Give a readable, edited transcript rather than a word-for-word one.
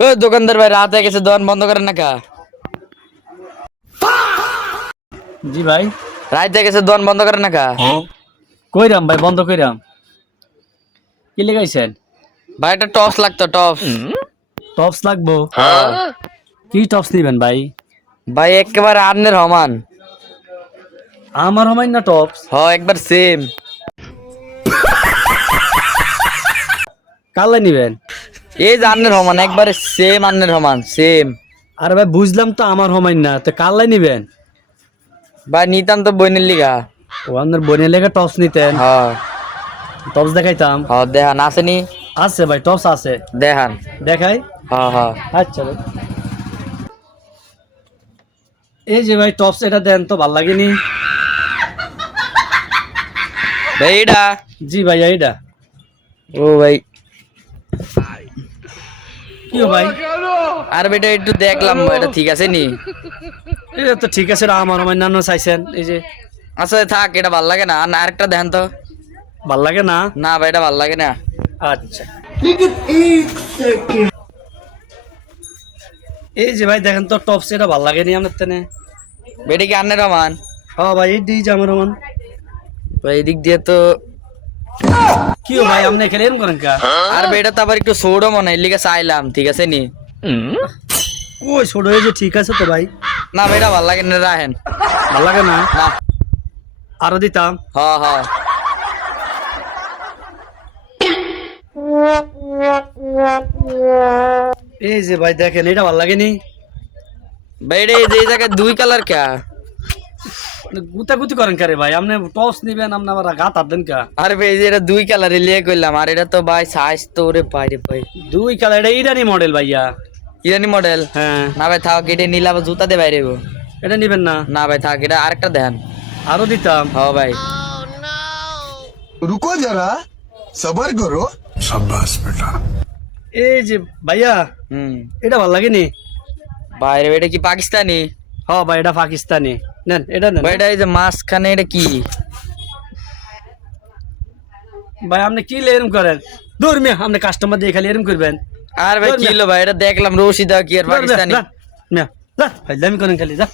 ও দোকানদার ভাই, রাত হয়ে গেছে, দোকান বন্ধ করেন না কা? জি ভাই। রাত হয়ে গেছে, দোকান বন্ধ করেন না কা? কইরাম ভাই, বন্ধ কইরাম। কি লেগাইছেন? ভাই একটা টপস লাগতো, টপস। টপস লাগবো? হ্যাঁ কি টপস নিবেন ভাই? ভাই একেবারে আন্নের সমান। আমার হমাইন না টপস? একবার সেম। কালে নিবেন? এই যে আন্নের সমান, একবারে সেম আন্নের সমান, সেম। আরে ভাই বুঝলাম তো আমার হমাইন না, তো কালে নিবেন? ভাই নিতাম তো বইনের লিগা। ও আপনার বোনের লেগে টপস নিতেন? হ্যাঁ টপস দেখাইতাম। দেখান, আসেনি? আছে ভাই, টপস আছে। দেখান। দেখাই? হ্যাঁ আচ্ছা ভাই, এই যে ভাই টপস, এটা দেন তো, ভাল লাগেনি। ভাই এটা। জি ভাই এইটা। ও ভাই, কি ভাই? আর বেটা একটু দেখলাম, এটা ঠিক আছে নি? এটা তো ঠিক আছে, এটা আমার হমাইন না চাইছেন, এই যে। আচ্ছা থাক, এটা ভাল লাগে না। আর আরেকটা দেখেন তো। ভাল লাগে না? না ভাই, এটা ভাল লাগে না। আচ্ছা, এই যে ভাই দেখেন তো টপস, এটা ভাল লাগেনি আপনার তেনে? বেটা কি আন্নের সমান? হ্যাঁ ভাই, এই দিই যে আমার হমান। ভাই এদিক দিয়ে তো। কি ভাই আপনি এখানে এরকম করেন কা? আর বেটা তো আবার একটু সৌড়ো মনে হয়, লিখে চাইলাম, ঠিক আছে নি? ওই ছোট হয়ে যে ঠিক আছে তো ভাই। না বেটা ভাল লাগে না, রাখেন। ভাল লাগে না? না। আরো দিতাম। হ্যাঁ এই যে ভাই দেখেন, এটা ভাল লাগেনি? ভাই এটা এই যে এই জায়গায় দুই কালার কে? গুতাগুতি করেন কারে ভাই? আপনি টস নিবেন, আপনি আবার গাত হাত দেন কা? আরে ভাই এই যে এটা দুই কালারে লিয়ে করলাম, আর এটা তো ভাই সাইজ তো ওরে বাইরে ভাই। দুই কালার, এটা ইরানি মডেল ভাইয়া। ইরানি মডেল? হ্যাঁ। না ভাই থাক, এটা নিলে আবার জুতা দিয়ে বাইরে হইবো। এটা নিবেন না? না ভাই থাক, এটা আরেকটা দেন। আরো দিতাম। হ্যাঁ ভাই। रुको जरा सबर करो। शाबाश बेटा। এই যে ভাইয়া, এটা ভাল লাগেনি? বাইরে এটা কি পাকিস্তানি? হ্যাঁ ভাই, এটা পাকিস্তানি। নেন এটা নেন। ভাই এটা এই যে মাঝখানে এটা কি? ভাই আপনি কি এরম করেন? দূর মিয়া, আপনি কাস্টমার দিয়ে খালি এরম করবেন? আর ভাই কি হলো ভাই, এটা দেখলাম রশিদা কি আর দূর মিয়া, পাকিস্তানি? যা, মিয়া, যা, ভাই দামি করেন খালি, যা।